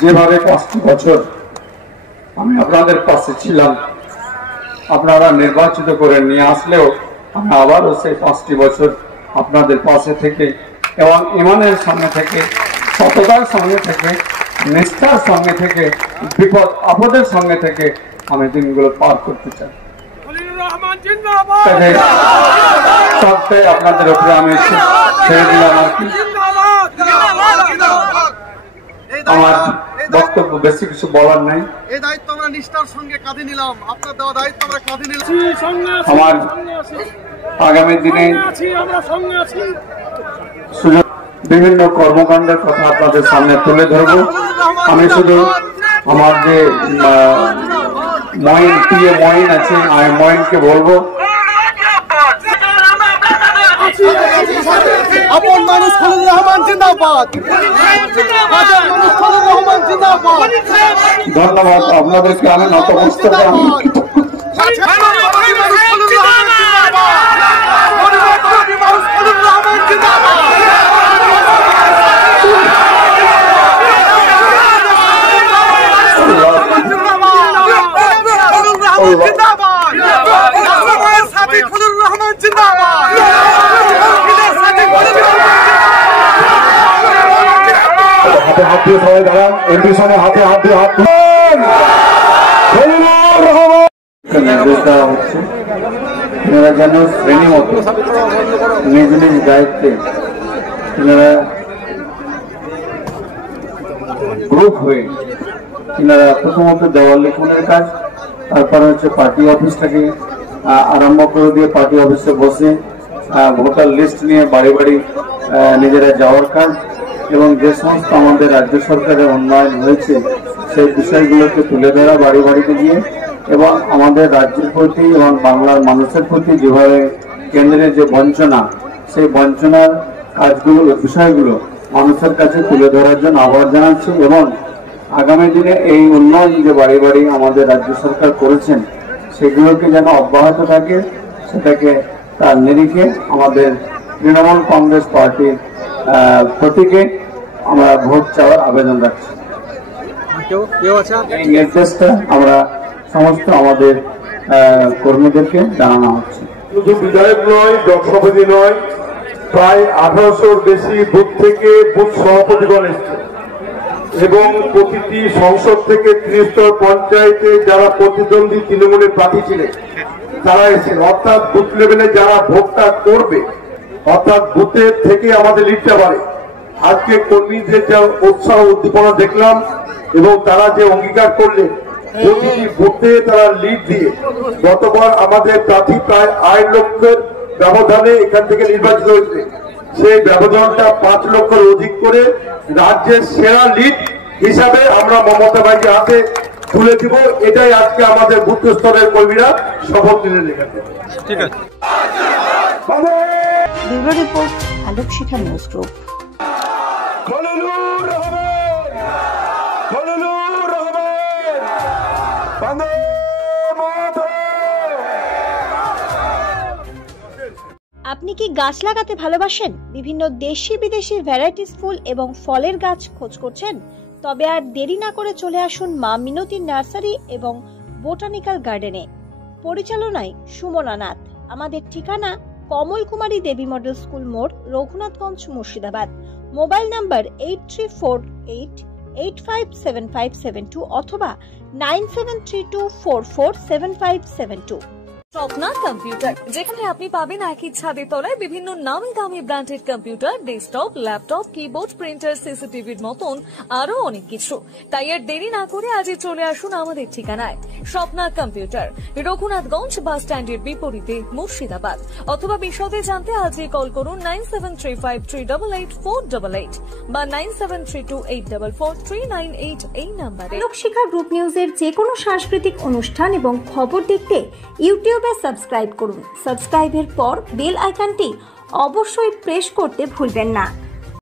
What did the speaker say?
যেভাবে 5টি বছর আমি আপনাদের পাশে ছিলাম, আপনারা নির্বাচিত করে নিয়ে আসলেও আমি আবারও সেই 5টি বছর আপনাদের পাশে থেকে এবং ইমানের সঙ্গে থেকে, সততার সঙ্গে থেকে, নিষ্ঠার সঙ্গে থেকে, বিপদ আপদের সঙ্গে থেকে আমি দিনগুলো পার করতে চাই। সবটাই আপনাদের উপরে আমি ছেড়ে দিলাম আর কি। আমার বক্তব্য বেশি কিছু বলার নাই। এই দায়িত্ব আমরা নিষ্ঠার সঙ্গে কাঁধে নিলাম, আপনার দেওয়া দায়িত্ব আমরা কাঁধে নিলাম। আমার আগামী দিনে বিভিন্ন কর্মকাণ্ডের কথা আপনাদের সামনে তুলে ধরব। আমি শুধু আমার যে মঈন আছে, আমি মঈনকে বলবো আপন মানুষ খলিলুর রহমান জিন্দাবাদ, ধন্যবাদ আপনাদেরকে। আমি নতমস্তক হাতে হাত দিয়ে সবাই দাঁড়ান, এমপির সঙ্গে হাতে হাত দিয়ে হাত নির্দেশ দেওয়া হচ্ছে এনারা যেন শ্রেণী মতো নিজ নিজ দায়িত্বে এনারা গ্রুপ হয়ে এনারা প্রথমত দেওয়াল লিখনের কাজ, তারপরে হচ্ছে পার্টি অফিসটাকে আরম্ভ করে দিয়ে পার্টি অফিসে বসে ভোটার লিস্ট নিয়ে বাড়ি বাড়ি নিজেরা যাওয়ার কাজ এবং যে সমস্ত আমাদের রাজ্য সরকারের উন্নয়ন হয়েছে সেই বিষয়গুলোকে তুলে ধরা বাড়ি বাড়িতে গিয়ে এবং আমাদের রাজ্যের প্রতি এবং বাংলার মানুষের প্রতি যেভাবে কেন্দ্রের যে বঞ্চনা, সেই বঞ্চনার কাজগুলো, বিষয়গুলো মানুষের কাছে তুলে ধরার জন্য আহ্বান জানাচ্ছি এবং আগামী দিনে এই উন্নয়ন যে বাড়ি বাড়ি আমাদের রাজ্য সরকার করেছেন সেগুলোকে যেন অব্যাহত থাকে, সেটাকে তার নিরিখে আমাদের তৃণমূল কংগ্রেস পার্টির প্রতীকে আমরা ভোট চাওয়ার আবেদন রাখছি। এই নির্দেশটা আমরা সমস্ত আমাদের কর্মীদেরকে জানানো হচ্ছে। শুধু বিধায়ক নয়, ব্লক সভাপতি নয়, প্রায় 1800-র বেশি বুথ থেকে বুথ সভাপতিগণ এসছে এবং প্রতিটি সংসদ থেকে 30 পঞ্চায়েতে যারা প্রতিদ্বন্দ্বী তৃণমূলের প্রার্থী ছিলেন তারা এসেছেন। অর্থাৎ বুথ লেভেলে যারা ভোটটা করবে, অর্থাৎ বুথের থেকে আমাদের লিডটা বাড়ে। আজকে কর্মীদের যা উৎসাহ উদ্দীপনা দেখলাম এবং তারা যে অঙ্গীকার করলেন প্রতিটি বুথে তারা লিড দিয়ে, গতবার আমাদের প্রার্থী প্রায় 8 লক্ষের ব্যবধানে এখান থেকে নির্বাচিত হয়েছে, সেই ব্যবধানটা 5 লক্ষের অধিক করে রাজ্যের সেরা লিড হিসাবে আমরা মমতা ব্যানার্জির হাতে তুলে দিব। এটাই আজকে আমাদের বুথ স্তরের কর্মীরা শপথ নিলেন এখানে। ঠিক আছে। ব্যুরো রিপোর্ট, আলোক শিখা নিউজ গ্রুপ। আপনি কি গাছ লাগাতে ভালোবাসেন? বিভিন্ন দেশি বিদেশি ভ্যারাইটিস ফুল এবং ফলের গাছ খোঁজ করছেন? তবে আর দেরি না করে চলে আসুন মা মিনতি নার্সারি এবং বোটানিক্যাল গার্ডেনে। পরিচালনায় সুমনা নাথ। আমাদের ঠিকানা কমল কুমারী দেবী মডেল স্কুল মোড়, রঘুনাথগঞ্জ, মুর্শিদাবাদ। মোবাইল নাম্বার 8348857572 অথবা 9732447572। স্বপ্না কম্পিউটার, যেখানে আপনি পাবেন একই ছাদের তলায় বিভিন্ন নামি দামি branded computer, desktop, laptop, keyboard, printer, সিসিটিভির মতন আরো অনেক কিছু। তাই আর দেরি না করে আজই চলে আসুন আমাদের ঠিকানায়। স্বপ্না কম্পিউটার, রঘুনাথগঞ্জ বাস স্ট্যান্ডের বিপরীতে, মুর্শিদাবাদ। অথবা বিশদে জানতে আজই কল করুন 9735388488 বা 9732844398 এই নাম্বারে। আলোক শিখা গ্রুপ নিউজের যে কোনো সাংস্কৃতিক অনুষ্ঠান এবং খবর দেখতে ইউটিউবে সাবস্ক্রাইব করুন। সাবস্ক্রাইবের পর বেল আইকনটি অবশ্যই প্রেস করতে ভুলবেন না।